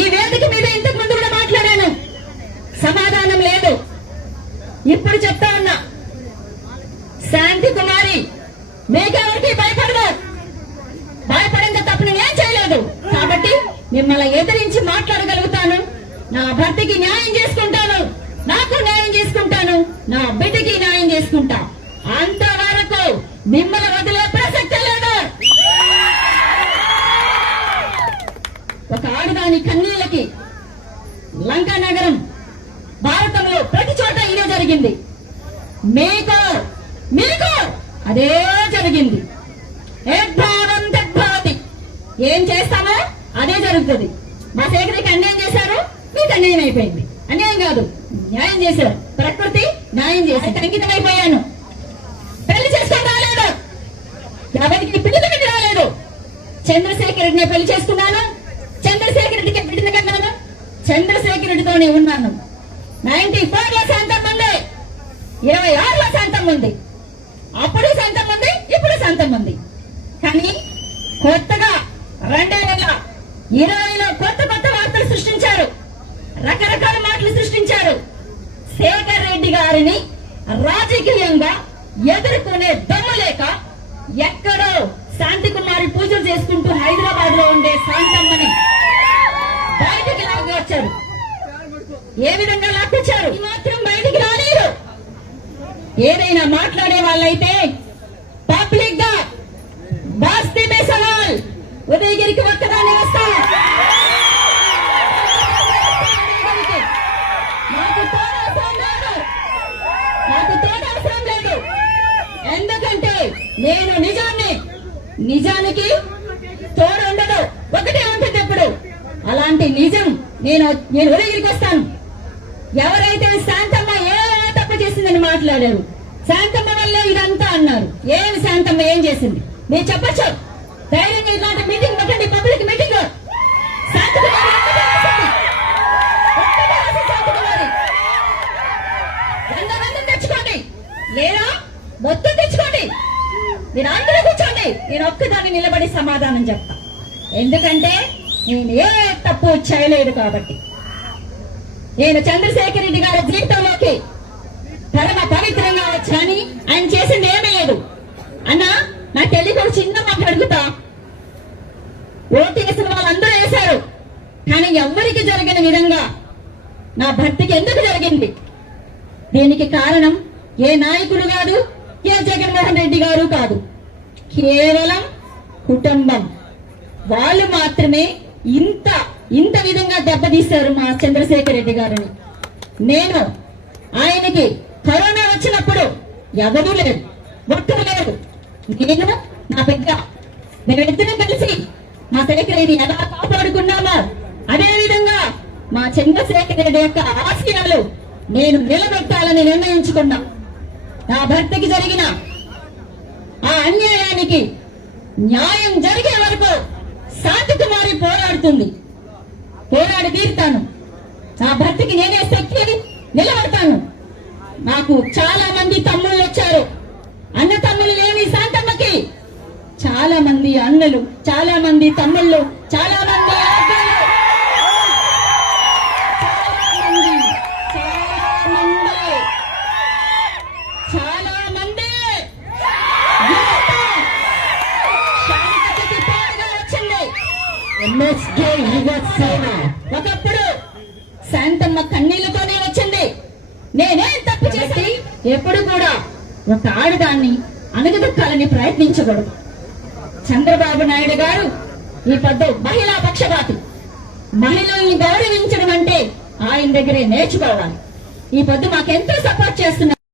ఈ వేదిక మీద ఇంతకు ముందు కూడా మాట్లాడాను, సమాధానం లేదు. ఇప్పుడు చెప్తా ఉన్నా, శాంతి కుమారి మీకెవరికి భయపడదు, భయపడేంత తప్పు నేనేం చేయలేదు కాబట్టి మిమ్మల్ని ఎదిరించి మాట్లాడగలుగుతాను. నా భర్తకి న్యాయం చేసుకుంటాను, నాకు న్యాయం చేసుకుంటాను, నా బిడ్డకి న్యాయం చేసుకుంటా. అంతవరకు మిమ్మల్ని వదిలే ప్రసక్తే లేదు. ఒక ఆడదాని కన్నీళ్ళకి లంకా నగరం భారతంలో ప్రతి చోట ఇదే జరిగింది. మీకు అదే జరిగింది. యద్భావం తద్భవతి. ఏం చేస్తామో అదే జరుగుతుంది. మా శేఖరికి అన్యాయం చేశారు, మీకు అన్యాయం అయిపోయింది. అన్యాయం కాదు, న్యాయం చేశారు. ప్రకృతి న్యాయం చేసి అంకితం అయిపోయాను. పెళ్లి చేసుకొని రాలేదు, ఎవరికి పిల్లలకి రాలేదు. చంద్రశేఖర్ రెడ్డిని పెళ్లి చేసుకున్నాను, చంద్రశేఖర్ రెడ్డికి బిడ్డను కన్నాను, చంద్రశేఖర్ రెడ్డితోనే ఉన్నాను. 94లో శాంతం ఉంది, 26లో శాంతం ఉంది, అప్పుడు శాంతం ఉంది, ఇప్పుడు శాంతం ఉంది. కానీ కొత్తగా 2020లో కొత్త వార్తలు సృష్టించారు, రకరకాల మాటలు సృష్టించారు. శేఖర్ రెడ్డి గారిని రాజకీయంగా ఎదుర్కొనే దమ్ము లేక ఎక్కడో శాంతి కుమారి పూజలు చేసుకుంటూ హైదరాబాద్ లో ఉండే శాంతమ్మని బయటికి లాగొచ్చారు. ఏ విధంగా లాక్కొచ్చారు? మాత్రం బయటికి రాలేరు. ఏదైనా మాట్లాడే వాళ్ళైతే పబ్లిక్ గా బాస్తి మే సవాల్, ఉదయగిరికి ఒక్కదాన్ని వస్తా, నాకు తోడవసరం లేదు. ఎందుకంటే నేను నిజానికి తోడు ఉండదు, ఒకటే ఉంటుంది ఎప్పుడు. అలాంటి నిజం నేను ఉదయగిరికి వస్తాను. ఎవరైతే శాంతమ్మ ఏ తప్పు చేసిందని మాట్లాడారు, శాంతమ్మ వల్లే ఇదంతా అన్నారు. ఏం శాంతమ్మ ఏం చేసింది మీరు చెప్పచ్చు. ధైర్యంగా ఇలాంటి మీటింగ్ పెట్టండి, పబ్లిక్ మీటింగ్. తెచ్చుకోండి, లేదా మొత్తం తెచ్చుకోండి. మీరు అందరూ కూర్చోండి, నేను ఒక్కదాన్ని నిలబడి సమాధానం చెప్తా. ఎందుకంటే నేను ఏ తప్పు చేయలేదు కాబట్టి. నేను చంద్రశేఖర్ రెడ్డి గారి జీవితంలోకి పరమ పవిత్రంగా వచ్చాని ఆయన చేసింది ఏమీ లేదు. అన్నా నా తెలియక ఒక చిన్న మాట అడుగుతా. ఓటు వేసిన వాళ్ళందరూ వేశారు, కానీ ఎవరికి జరిగిన విధంగా నా భర్తకి ఎందుకు జరిగింది? దీనికి కారణం ఏ నాయకుడు కాదు, ఏ జగన్మోహన్ రెడ్డి గారు కాదు, కేవలం కుటుంబం. వాళ్ళు మాత్రమే ఇంత విధంగా దెబ్బతీశారు మా చంద్రశేఖర్ రెడ్డి గారిని. నేను ఆయనకి కరోనా వచ్చినప్పుడు ఎవరూ లేరు, ఒక్కరు లేరు. నేను నా బిడ్డ, మేమిద్దరం కలిసి మా శేఖర్ రెడ్డి ఎలా కాపాడుకున్నామో అదే విధంగా మా చంద్రశేఖర్ రెడ్డి యొక్క ఆశయాలు నేను నిలబెట్టాలని నిర్ణయించుకున్నా. నా భర్తకి జరిగిన ఆ అన్యాయానికి న్యాయం జరిగే వరకు శాంతి కుమారి పోరాడి తీరుతాను. నా భర్తకి నేనే శక్తి నిలబడతాను. నాకు చాలా మంది తమ్ముళ్ళు వచ్చారు, అన్న తమ్ముళ్ళు లేని శాంతమ్మకి చాలా మంది అన్నలు, చాలా మంది తమ్ముళ్ళు, చాలా మంది ఒకప్పుడు శాంతమ్మ కన్నీళ్లతోనే వచ్చింది. నేనే తప్పు చేసి ఎప్పుడు కూడా ఒక ఆడదాన్ని అణగదొక్కాలని ప్రయత్నించకూడదు. చంద్రబాబు నాయుడు గారు ఈ పద్దు మహిళా పక్షపాతి. మహిళల్ని గౌరవించడం అంటే ఆయన దగ్గరే నేర్చుకోవాలి. ఈ పొద్దు మాకెంతో సపోర్ట్ చేస్తున్నారు.